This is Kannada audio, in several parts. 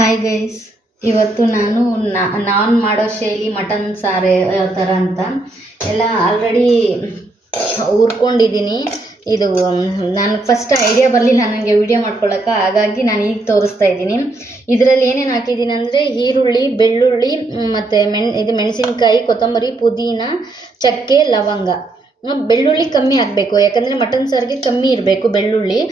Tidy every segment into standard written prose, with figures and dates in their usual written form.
ಹಾಯ್ ಗೈಸ್, ಇವತ್ತು ನಾನು ಮಾಡೋ ಶೈಲಿ ಮಟನ್ ಸಾರು ಯಾವ ಥರ ಅಂತ ಎಲ್ಲ ಆಲ್ರೆಡಿ ಹುರ್ಕೊಂಡಿದ್ದೀನಿ. ಇದು ನಾನು ಫಸ್ಟ್ ಐಡಿಯಾ ಬರಲಿಲ್ಲ ನನಗೆ ವಿಡಿಯೋ ಮಾಡ್ಕೊಳ್ಳೋಕೆ, ಹಾಗಾಗಿ ನಾನು ಈಗ ತೋರಿಸ್ತಾ ಇದ್ದೀನಿ. ಇದರಲ್ಲಿ ಏನೇನು ಹಾಕಿದ್ದೀನಿ ಅಂದರೆ ಈರುಳ್ಳಿ, ಬೆಳ್ಳುಳ್ಳಿ ಮತ್ತು ಮೆಣಸಿನ್ಕಾಯಿ, ಕೊತ್ತಂಬರಿ, ಪುದೀನ, ಚಕ್ಕೆ, ಲವಂಗ. ಬೆಳ್ಳುಳ್ಳಿ ಕಮ್ಮಿ ಹಾಕಬೇಕು, ಯಾಕಂದರೆ ಮಟನ್ ಸಾರಿಗೆ ಕಮ್ಮಿ ಇರಬೇಕು ಬೆಳ್ಳುಳ್ಳಿ.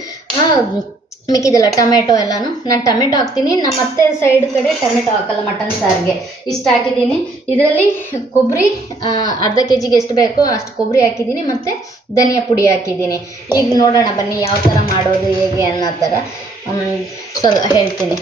ಮಿಕ್ಕಿದೆಲ್ಲ ಟೊಮೆಟೊ ಎಲ್ಲನೂ ನಾನು ಟೊಮೆಟೊ ಹಾಕ್ತೀನಿ. ನಮ್ಮ ಅತ್ತೆ ಸೈಡ್ ಕಡೆ ಟೊಮೆಟೊ ಹಾಕಲ್ಲ ಮಟನ್ ಸಾರಿಗೆ. ಇಷ್ಟು ಹಾಕಿದ್ದೀನಿ. ಇದರಲ್ಲಿ ಕೊಬ್ಬರಿ ಅರ್ಧ ಕೆ ಜಿಗೆ ಎಷ್ಟು ಬೇಕೋ ಅಷ್ಟು ಕೊಬ್ಬರಿ ಹಾಕಿದ್ದೀನಿ, ಮತ್ತು ಧನಿಯಾ ಪುಡಿ ಹಾಕಿದ್ದೀನಿ. ಈಗ ನೋಡೋಣ ಬನ್ನಿ ಯಾವ ಥರ ಮಾಡೋದು ಹೇಗೆ ಅನ್ನೋ ಥರ ಹೇಳ್ತೀನಿ.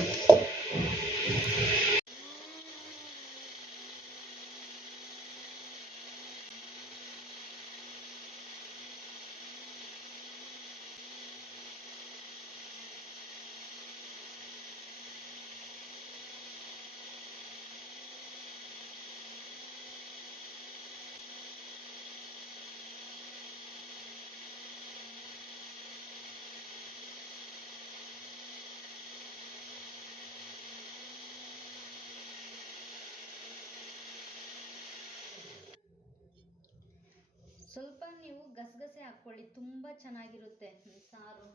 ಸ್ವಲ್ಪ ನೀವು ಗಸಗಸೆ ಹಾಕ್ಕೊಳ್ಳಿ, ತುಂಬ ಚೆನ್ನಾಗಿರುತ್ತೆ ಸಾರು.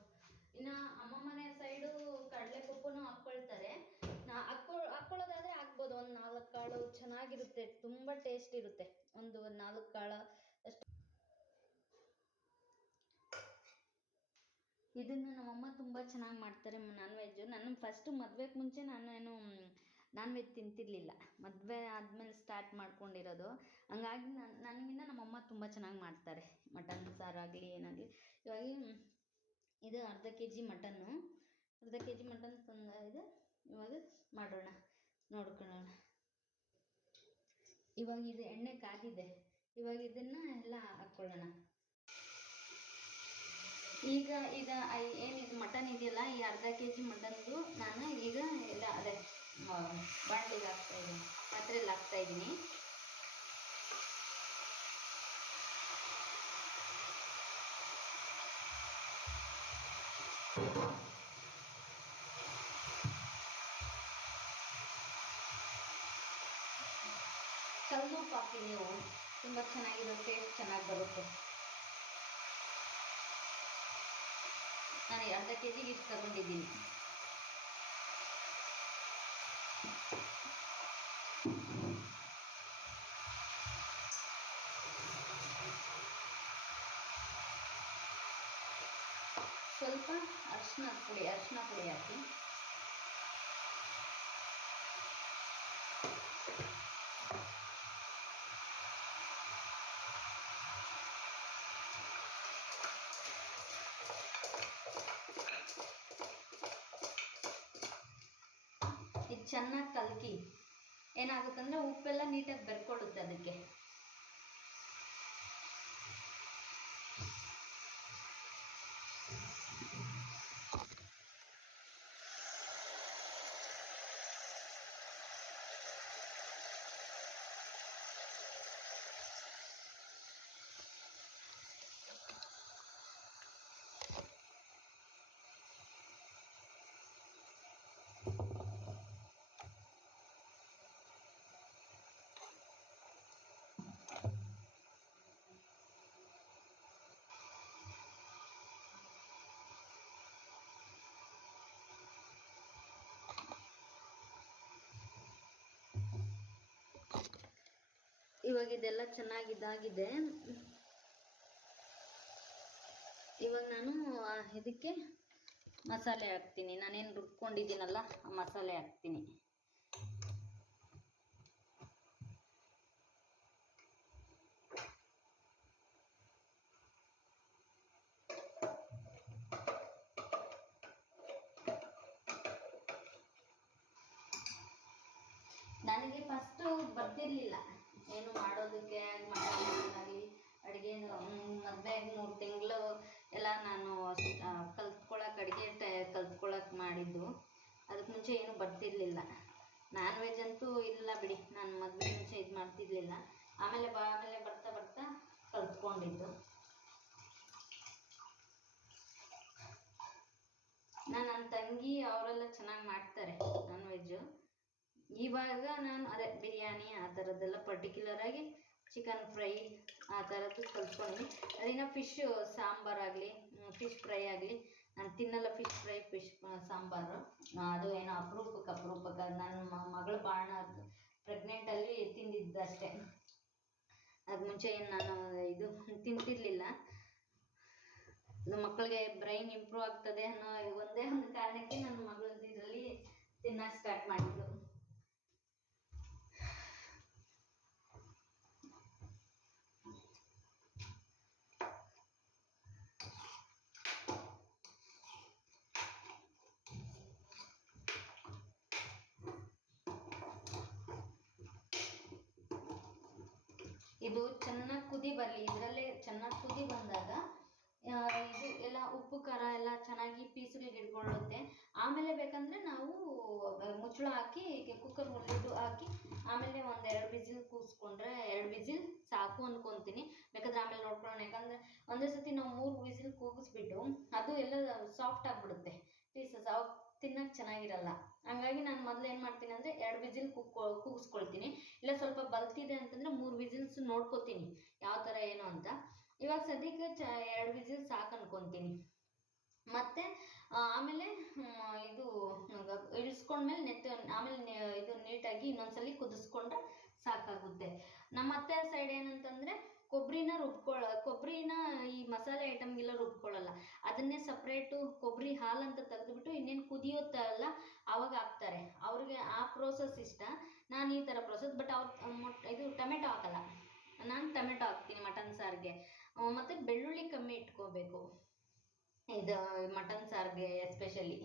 ಇನ್ನು ಅಮ್ಮ ಮನೆ ಸೈಡು ಕಡಲೆಪಪ್ಪುನೂ ಹಾಕ್ಕೊಳ್ತಾರೆ. ಹಾಕ್ಕೊಳ್ಳೋದಾದರೆ ಹಾಕ್ಬೋದು, ಒಂದು 4 ಕಾಳು ಚೆನ್ನಾಗಿರುತ್ತೆ, ತುಂಬ ಟೇಸ್ಟ್ ಇರುತ್ತೆ. ಒಂದು 4 ಕಾಳು ಅಷ್ಟು. ಇದನ್ನು ನಮ್ಮಮ್ಮ ತುಂಬ ಚೆನ್ನಾಗಿ ಮಾಡ್ತಾರೆ ನಾನ್ ವೆಜ್ಜು. ನಾನು ಫಸ್ಟು ಮದುವೆಗೆ ಮುಂಚೆ ನಾನೇನು ನಾನ್ ವೆಜ್ ತಿಂತಿರ್ಲಿಲ್ಲ, ಮದುವೆ ಆದಮೇಲೆ ಸ್ಟಾರ್ಟ್ ಮಾಡ್ಕೊಂಡಿರೋದು. ಹಂಗಾಗಿ ನನಗಿಂತ ನಮ್ಮಮ್ಮ ತುಂಬ ಚೆನ್ನಾಗಿ ಮಾಡ್ತಾರೆ ಮಟನ್ ಸಾರಾಗಲಿ ಏನಾಗಲಿ. ಇದು ಅರ್ಧ ಕೆ ಜಿ ಮಟನ್ ತಂದು ಇವಾಗ ಮಾಡೋಣ, ನೋಡ್ಕೊಳ್ಳೋಣ. ಇವಾಗ ಇದು ಎಣ್ಣೆ ಕಾದಿದೆ, ಇವಾಗ ಇದನ್ನು ಎಲ್ಲ ಹಾಕ್ಕೊಳ್ಳೋಣ. ಈಗ ಏನಿದು ಮಟನ್ ಇದೆಯಲ್ಲ, ಈ ಅರ್ಧ ಕೆ ಜಿ ಮಟನ್ದು ನಾನು ಈಗ ಎಲ್ಲ ಅದೇ ಬಾಣಲಿಗೆ ಹಾಕ್ತಾಯಿದ್ದೀನಿ, ಪಾತ್ರೆಯಲ್ಲಿ ಹಾಕ್ತಾಯಿದ್ದೀನಿ. ಕಲ್ಲುಪ್ಪು ಹಾಕಿ, ನೀವು ತುಂಬ ಚೆನ್ನಾಗಿರುತ್ತೆ, ಟೇಸ್ಟ್ ಚೆನ್ನಾಗಿ ಬರುತ್ತೆ. ನಾನು ಅರ್ಧ ಕೆ ಜಿಗೆ ಇಷ್ಟು ತಗೊಂಡಿದ್ದೀನಿ. ಸ್ವಲ್ಪ ಅರಿಶಿನ ಪುಡಿ ಹಾಕಿ. ಇದು ಚೆನ್ನಾಗಿ ಕಲಕಿ. ಏನಾಗುತ್ತಂದರೆ ಉಪ್ಪೆಲ್ಲ ನೀಟಾಗಿ ಬೆರ್ಕೊಳ್ಳುತ್ತೆ ಅದಕ್ಕೆ. ಇವಾಗ ಇದೆಲ್ಲ ಚೆನ್ನಾಗಿ ಇದಾಗಿದೆ. ಇವಾಗ ನಾನು ಇದಕ್ಕೆ ಮಸಾಲೆ ಹಾಕ್ತೀನಿ. ನಾನೇನು ರುಬ್ಕೊಂಡಿದ್ದೀನಲ್ಲ ಆ ಮಸಾಲೆ ಹಾಕ್ತೀನಿ. ನನಗೆ ಫಸ್ಟು ಬರ್ತಿರ್ಲಿಲ್ಲ ಏನು ಮಾಡೋದಕ್ಕೆ, ಆಗಲಿ ಅಡುಗೆ. ಮದುವೆ 3 ತಿಂಗಳು ಎಲ್ಲ ನಾನು ಕಲ್ತ್ಕೊಳ್ಳೋಕೆ ಮಾಡಿದ್ದು. ಅದಕ್ಕೆ ಮುಂಚೆ ಏನು ಬರ್ತಿರ್ಲಿಲ್ಲ. ನಾನ್ ವೆಜ್ ಅಂತೂ ಇಲ್ಲ ಬಿಡಿ, ನಾನು ಮದುವೆ ಮುಂಚೆ ಇದು ಮಾಡ್ತಿರ್ಲಿಲ್ಲ. ಆಮೇಲೆ ಬರ್ತಾ ಬರ್ತಾ ಕಲ್ತ್ಕೊಂಡಿದ್ದು. ನನ್ನ ತಂಗಿ ಅವರೆಲ್ಲ ಚೆನ್ನಾಗಿ ಮಾಡ್ತಾರೆ ನಾನ್ ವೆಜ್. ವೆಜ್ಜು. ಇವಾಗ ನಾನು ಅದೇ ಬಿರಿಯಾನಿ ಆ ಥರದ್ದೆಲ್ಲ ಪರ್ಟಿಕ್ಯುಲರಾಗಿ ಚಿಕನ್ ಫ್ರೈ ಆ ಥರದ್ದು ಕಲ್ತ್ಕೊಂಡಿದ್ದೀನಿ. ಅದಿನ್ನು ಫಿಶ್ ಸಾಂಬಾರಾಗಲಿ ಫಿಶ್ ಫ್ರೈ ಆಗಲಿ ನಾನು ತಿನ್ನಲ್ಲ. ಫಿಶ್ ಫ್ರೈ ಫಿಶ್ ಸಾಂಬಾರು ಅದು ಏನೋ ಅಪರೂಪಕ್ಕೆ ನನ್ನ ಮಗಳ ಬಾಣ ಪ್ರೆಗ್ನೆಂಟಲ್ಲಿ ತಿಂದಿದ್ದಷ್ಟೇ. ಅದು ಮುಂಚೆ ಏನು ನಾನು ಇದು ತಿಂತಿರಲಿಲ್ಲ. ಮಕ್ಕಳಿಗೆ ಬ್ರೈನ್ ಇಂಪ್ರೂವ್ ಆಗ್ತದೆ ಅನ್ನೋ ಒಂದೇ ಒಂದು ಕಾರಣಕ್ಕೆ ನನ್ನ ಮಗಳು ಇದರಲ್ಲಿ ತಿನ್ನೋಕೆ ಸ್ಟಾರ್ಟ್ ಮಾಡಿದ್ದು. ಇದು ಚೆನ್ನಾಗಿ ಕುದಿ ಬರಲಿ. ಇದರಲ್ಲೇ ಚೆನ್ನಾಗಿ ಕುದಿ ಬಂದಾಗ ಇದು ಎಲ್ಲ ಉಪ್ಪು ಖಾರ ಎಲ್ಲ ಚೆನ್ನಾಗಿ ಪೀಸುಗಳಿಗೆ ಹಿಡ್ಕೊಳ್ಳುತ್ತೆ. ಆಮೇಲೆ ಬೇಕಂದರೆ ನಾವು ಮುಚ್ಚಳ ಹಾಕಿ ಕುಕ್ಕರ್ ಮುಚ್ಚಿಟ್ಟು ಹಾಕಿ ಆಮೇಲೆ ಒಂದು 2 ವಿಸಿಲ್ ಕೂಗಿಸ್ಕೊಂಡ್ರೆ 2 ವಿಸಿಲ್ ಸಾಕು ಅಂದ್ಕೊತೀನಿ. ಬೇಕಾದ್ರೆ ಆಮೇಲೆ ನೋಡ್ಕೊಳ್ಳೋಣ. ಯಾಕಂದರೆ ಒಂದೇ ಸತಿ ನಾವು 3 ವಿಸಿಲ್ ಕೂಗಿಸ್ಬಿಟ್ಟು ಅದು ಎಲ್ಲ ಸಾಫ್ಟ್ ಆಗಿಬಿಡುತ್ತೆ ಪೀಸಸ್, ಅವಾಗ ತಿನ್ನೋಕೆ ಚೆನ್ನಾಗಿರಲ್ಲ. ಹಂಗಾಗಿ ನಾನು ಮೊದಲು ಏನು ಮಾಡ್ತೀನಿ ಅಂದರೆ 2 ವಿಸಿಲ್ ಕೂಗಿಸ್ಕೊಳ್ತೀನಿ. ಇಲ್ಲ ಸ್ವಲ್ಪ ಬಲ್ತಿದೆ ಅಂತಂದರೆ 3 ವಿಸಿಲ್ಸ್ ನೋಡ್ಕೋತೀನಿ ಯಾವ ಥರ ಏನು ಅಂತ. ಇವಾಗ ಸದ್ಯಕ್ಕೆ 2 ವಿಸಿಲ್ ಸಾಕು ಅನ್ಕೊತೀನಿ. ಮತ್ತು ಆಮೇಲೆ ಇದು ಇಳಿಸ್ಕೊಂಡ್ಮೇಲೆ ಆಮೇಲೆ ಇದು ನೀಟಾಗಿ ಇನ್ನೊಂದ್ಸಲಿ ಕುದಿಸ್ಕೊಂಡ್ರೆ ಸಾಕಾಗುತ್ತೆ. ನಮ್ಮ ಅತ್ತೆ ಸೈಡ್ ಏನಂತಂದರೆ ಕೊಬ್ಬರಿನ ಈ ಮಸಾಲೆ ಐಟಮ್ಗೆಲ್ಲ ರುಬ್ಕೊಳ್ಳಲ್ಲ. ಅದನ್ನೇ ಸಪ್ರೇಟು ಕೊಬ್ಬರಿ ಹಾಲು ಅಂತ ತೆಗೆದುಬಿಟ್ಟು ಇನ್ನೇನು ಕುದಿಯುತ್ತಲ್ಲ ಆವಾಗ ಹಾಕ್ತಾರೆ. ಅವ್ರಿಗೆ ಆ ಪ್ರೋಸೆಸ್ ಇಷ್ಟ. ನಾನು ಈ ಥರ ಪ್ರೋಸೆಸ್. ಬಟ್ ಇದು ಟೊಮೆಟೊ ಹಾಕಲ್ಲ. ನಾನು ಟೊಮೆಟೊ ಹಾಕ್ತೀನಿ ಮಟನ್ ಸಾರಿಗೆ. ಮತ್ತು ಬೆಳ್ಳುಳ್ಳಿ ಕಮ್ಮಿ ಇಟ್ಕೋಬೇಕು ಇದು ಮಟನ್ ಸಾರಿಗೆ ಎಸ್ಪೆಷಲಿ.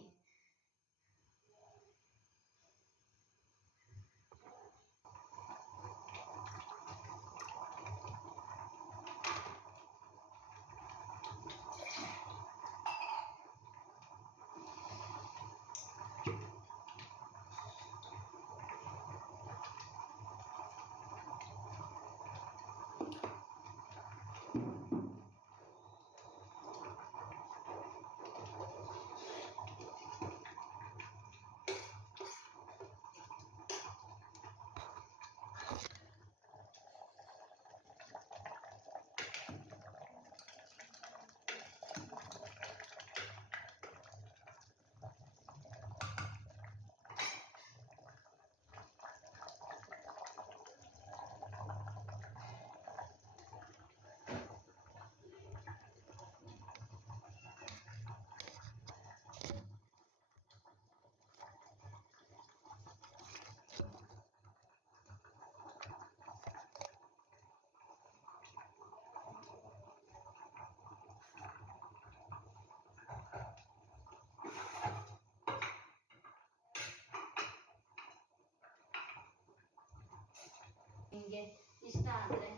ನಿಮಗೆ ಇಷ್ಟ ಆದರೆ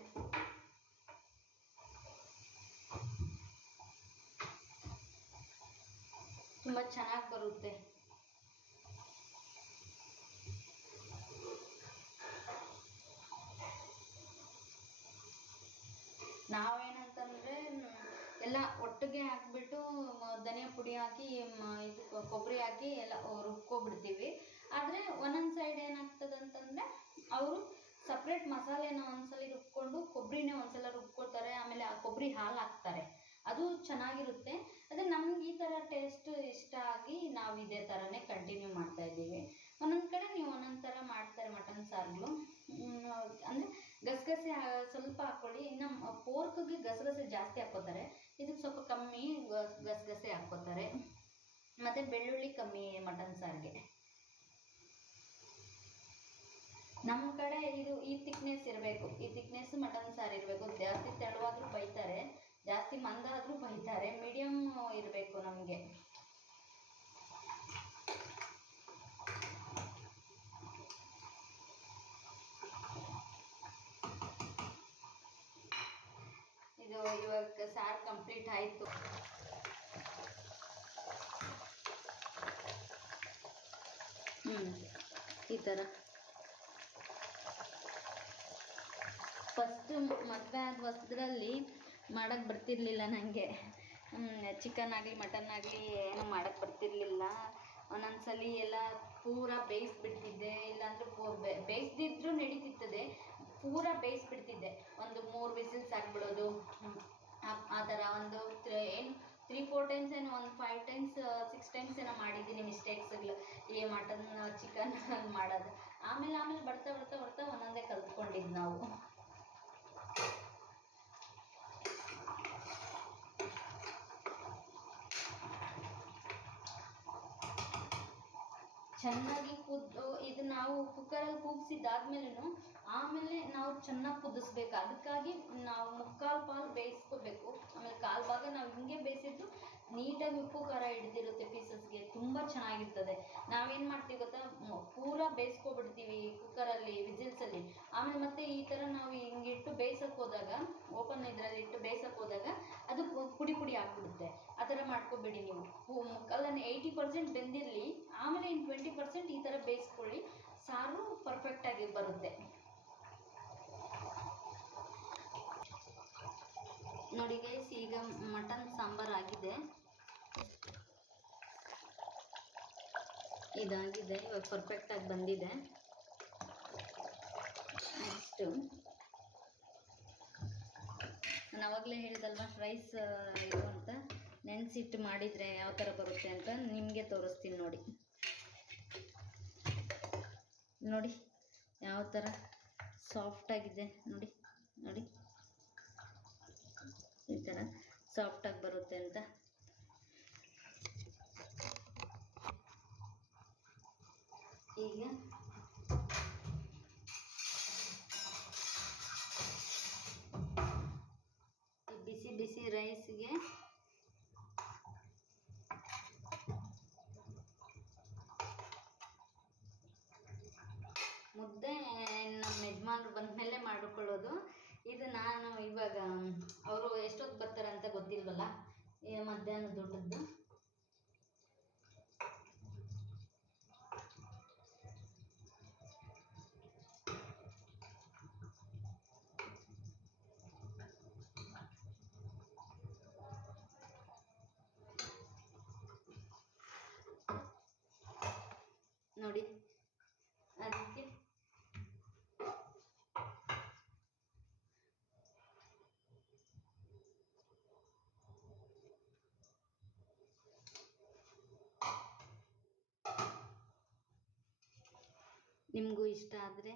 ತುಂಬ ಚೆನ್ನಾಗಿ ಬರುತ್ತೆ. ನಾವೇನಂತಂದರೆ ಎಲ್ಲ ಒಟ್ಟಿಗೆ ಹಾಕ್ಬಿಟ್ಟು ಧನಿಯಾ ಪುಡಿ ಹಾಕಿ ಇದು ಕೊಬ್ಬರಿ ಹಾಕಿ ಎಲ್ಲ ರುಬ್ಕೊಬಿಡ್ತೀವಿ. ಆದರೆ ಒಂದೊಂದು ಸೈಡ್ ಏನಾಗ್ತದೆ ಅಂತಂದರೆ ಅವರು ಸಪ್ರೇಟ್ ಮಸಾಲೆನ ಒಂದ್ಸಲ ರುಬ್ಕೊಂಡು ಕೊಬ್ಬರಿನೇ ಒಂದ್ಸಲ ರುಬ್ಕೊಳ್ತಾರೆ. ಆಮೇಲೆ ಆ ಕೊಬ್ಬರಿ ಹಾಲು ಹಾಕ್ತಾರೆ. ಅದು ಚೆನ್ನಾಗಿರುತ್ತೆ. ಅದೇ ನಮ್ಗೆ ಈ ಥರ ಟೇಸ್ಟ್ ಇಷ್ಟ ಆಗಿ ನಾವು ಇದೇ ಥರನೇ ಕಂಟಿನ್ಯೂ ಮಾಡ್ತಾಯಿದ್ದೀವಿ. ಒಂದೊಂದು ಕಡೆ ನೀವು ಒಂದೊಂದು ಥರ ಮಾಡ್ತಾರೆ ಮಟನ್ ಸಾರುಗಳು. ಅಂದರೆ ಗಸಗಸೆ ಸ್ವಲ್ಪ ಹಾಕ್ಕೊಳ್ಳಿ. ಇನ್ನು ಪೋರ್ಕ್ಗೆ ಗಸಗಸೆ ಜಾಸ್ತಿ ಹಾಕ್ಕೋತಾರೆ. ಇದಕ್ಕೆ ಸ್ವಲ್ಪ ಕಮ್ಮಿ ಗಸಗಸೆ ಹಾಕ್ಕೋತಾರೆ. ಮತ್ತು ಬೆಳ್ಳುಳ್ಳಿ ಕಮ್ಮಿ ಮಟನ್ ಸಾರಿಗೆ. ನಮ್ಮ ಕಡೆ ಈ ತಿಕ್ನೆಸ್ ಇರಬೇಕು. ಈ ತಿಕ್ನೆಸ್ ಮಟನ್ ಸಾರು ಇರಬೇಕು. ಜಾಸ್ತಿ ತೆಳುವಾದರೂ ಬೈತಾರೆ, ಜಾಸ್ತಿ ಮಂದ ಆದರೂ ಬೈತಾರೆ. ಮೀಡಿಯಮ್ ಇರಬೇಕು ನಮಗೆ. ಇದು ಇವಾಗ ಸಾರು ಕಂಪ್ಲೀಟ್ ಆಯಿತು. ಈ ಥರ ಫಸ್ಟು ಮದುವೆ ಆದ ಹೊಸದ್ರಲ್ಲಿ ಮಾಡೋಕ್ಕೆ ಬರ್ತಿರ್ಲಿಲ್ಲ ನನಗೆ. ಚಿಕನ್ ಆಗಲಿ ಮಟನ್ ಆಗಲಿ ಏನೂ ಮಾಡೋಕ್ಕೆ ಬರ್ತಿರ್ಲಿಲ್ಲ. ಒಂದೊಂದು ಒಂದೊಂದ್ಸಲಿ ಎಲ್ಲ ಪೂರ ಬೇಯಿಸ್ಬಿಡ್ತಿದ್ದೆ, ಇಲ್ಲಾಂದರೆ ಬೇಯಿಸ್ದಿದ್ರೂ ನಡೀತಿರ್ತದೆ, ಪೂರ ಬೇಯಿಸ್ಬಿಡ್ತಿದ್ದೆ. ಒಂದು 3 ವಿಸಿಲ್ಸ್ ಹಾಕ್ಬಿಡೋದು, ಆ ಥರ ಒಂದು 3-4 ಟೈಮ್ಸ್ ಏನೋ, ಒಂದು 5 ಟೈಮ್ಸ್ 6 ಟೈಮ್ಸ್ ಏನೋ ಮಾಡಿದ್ದೀನಿ ಮಿಸ್ಟೇಕ್ಸ್ಗಳು ಈ ಮಟನ್ ಚಿಕನ್ ಮಾಡೋದು. ಆಮೇಲೆ ಬರ್ತಾ ಒಂದೊಂದೇ ಕಲ್ತ್ಕೊಂಡಿದ್ದು ನಾವು. ಚೆನ್ನಾಗಿ ಇದು ನಾವು ಕುಕ್ಕರಲ್ಲಿ ಕೂಗಿಸಿದ್ದಾದ್ಮೇಲೂ ಆಮೇಲೆ ನಾವು ಚೆನ್ನಾಗಿ ಕುದಿಸ್ಬೇಕು. ಅದಕ್ಕಾಗಿ ನಾವು 3/4 ಪಾಲು ಬೇಯಿಸ್ಕೋಬೇಕು. ಆಮೇಲೆ 1/4 ಭಾಗ ನಾವು ಹಿಂಗೆ ಬೇಯಿಸಿದ್ರು ನೀಟಾಗಿ ಉಪ್ಪು ಖಾರ ಹಿಡ್ದಿರುತ್ತೆ ಪೀಸಸ್ಗೆ, ತುಂಬ ಚೆನ್ನಾಗಿರ್ತದೆ. ನಾವೇನು ಮಾಡ್ತೀವಿ ಗೊತ್ತಾ, ಪೂರ ಬೇಯಿಸ್ಕೊಬಿಡ್ತೀವಿ ಕುಕ್ಕರಲ್ಲಿ ವಿಜಿಲ್ಸಲ್ಲಿ. ಆಮೇಲೆ ಮತ್ತೆ ಈ ಥರ ನಾವು ಹಿಂಗಿಟ್ಟು ಬೇಯಿಸೋಕೆ ಹೋದಾಗ, ಓಪನ್ ಇದರಲ್ಲಿ ಇಟ್ಟು ಬೇಯಿಸೋಕೆ ಹೋದಾಗ ಅದು ಪುಡಿ ಆಗಿಬಿಡುತ್ತೆ. ಆ ಥರ ಮಾಡ್ಕೊಬೇಡಿ ನೀವು. ಮುಕ್ಕಾಲನ್ನು 80% ಬೆಂದಿರಲಿ, ಆಮೇಲೆ ಇನ್ನು 20% ಈ ಥರ ಬೇಯಿಸ್ಕೊಳ್ಳಿ, ಸಾರು ಪರ್ಫೆಕ್ಟಾಗಿ ಬರುತ್ತೆ. ನೋಡಿ ಗೈಸ್, ಈಗ ಮಟನ್ ಸಾಂಬಾರು ಆಗಿದೆ, ಇದಾಗಿದೆ, ಇವಾಗ ಪರ್ಫೆಕ್ಟಾಗಿ ಬಂದಿದೆ. ನೆಕ್ಸ್ಟು ನಾನು ಆವಾಗಲೇ ಹೇಳಿದಲ್ವ ರೈಸ್ ಇದು ಅಂತ, ನೆನೆಸಿಟ್ಟು ಮಾಡಿದರೆ ಯಾವ ಥರ ಬರುತ್ತೆ ಅಂತ ನಿಮಗೆ ತೋರಿಸ್ತೀನಿ ನೋಡಿ. ನೋಡಿ ಯಾವ ಥರ ಸಾಫ್ಟಾಗಿದೆ, ನೋಡಿ ಈ ಥರ ಸಾಫ್ಟಾಗಿ ಬರುತ್ತೆ ಅಂತ. ಈಗ ಈ ಬಿಸಿ ರೈಸ್ಗೆ ಮುದ್ದೆ ನಮ್ಮ ಯಜಮಾನ್ರು ಬಂದಮೇಲೆ ಮಾಡಿಕೊಳ್ಳೋದು. ಇದು ನಾನು ಇವಾಗ ಅವರು ಎಷ್ಟೊತ್ತು ಬರ್ತಾರೆ ಅಂತ ಗೊತ್ತಿಲ್ವಲ್ಲ, ಮಧ್ಯಾಹ್ನದ ಊಟದ್ದು. ನೋಡಿ ಅದಕ್ಕೆ ನಿಮಗೂ ಇಷ್ಟ ಆದರೆ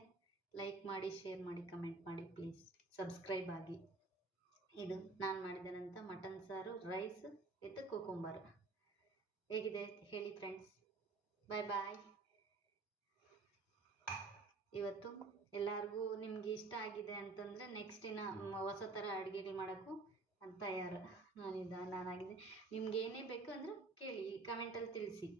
ಲೈಕ್ ಮಾಡಿ, ಶೇರ್ ಮಾಡಿ, ಕಮೆಂಟ್ ಮಾಡಿ, ಪ್ಲೀಸ್ ಸಬ್ಸ್ಕ್ರೈಬ್ ಆಗಿ. ಇದು ನಾನು ಮಾಡಿದ್ದೇನಂತ ಮಟನ್ ಸಾರು, ರೈಸ್ ವಿತ್ ಕುಕುಂಬರ್. ಹೇಗಿದೆ ಹೇಳಿ ಫ್ರೆಂಡ್ಸ್. ಬಾಯ್. ಇವತ್ತು ಎಲ್ಲರಿಗೂ ನಿಮ್ಗೆ ಇಷ್ಟ ಆಗಿದೆ ಅಂತಂದರೆ ನೆಕ್ಸ್ಟ್ ಹೊಸ ಥರ ಅಡುಗೆಗಳು ಮಾಡೋಕ್ಕೂ ತಯಾರು ನಾನಾಗಿದೆ. ನಿಮ್ಗೆ ಏನೇ ಬೇಕು ಅಂದರೂ ಕೇಳಿ, ಕಮೆಂಟಲ್ಲಿ ತಿಳಿಸಿ.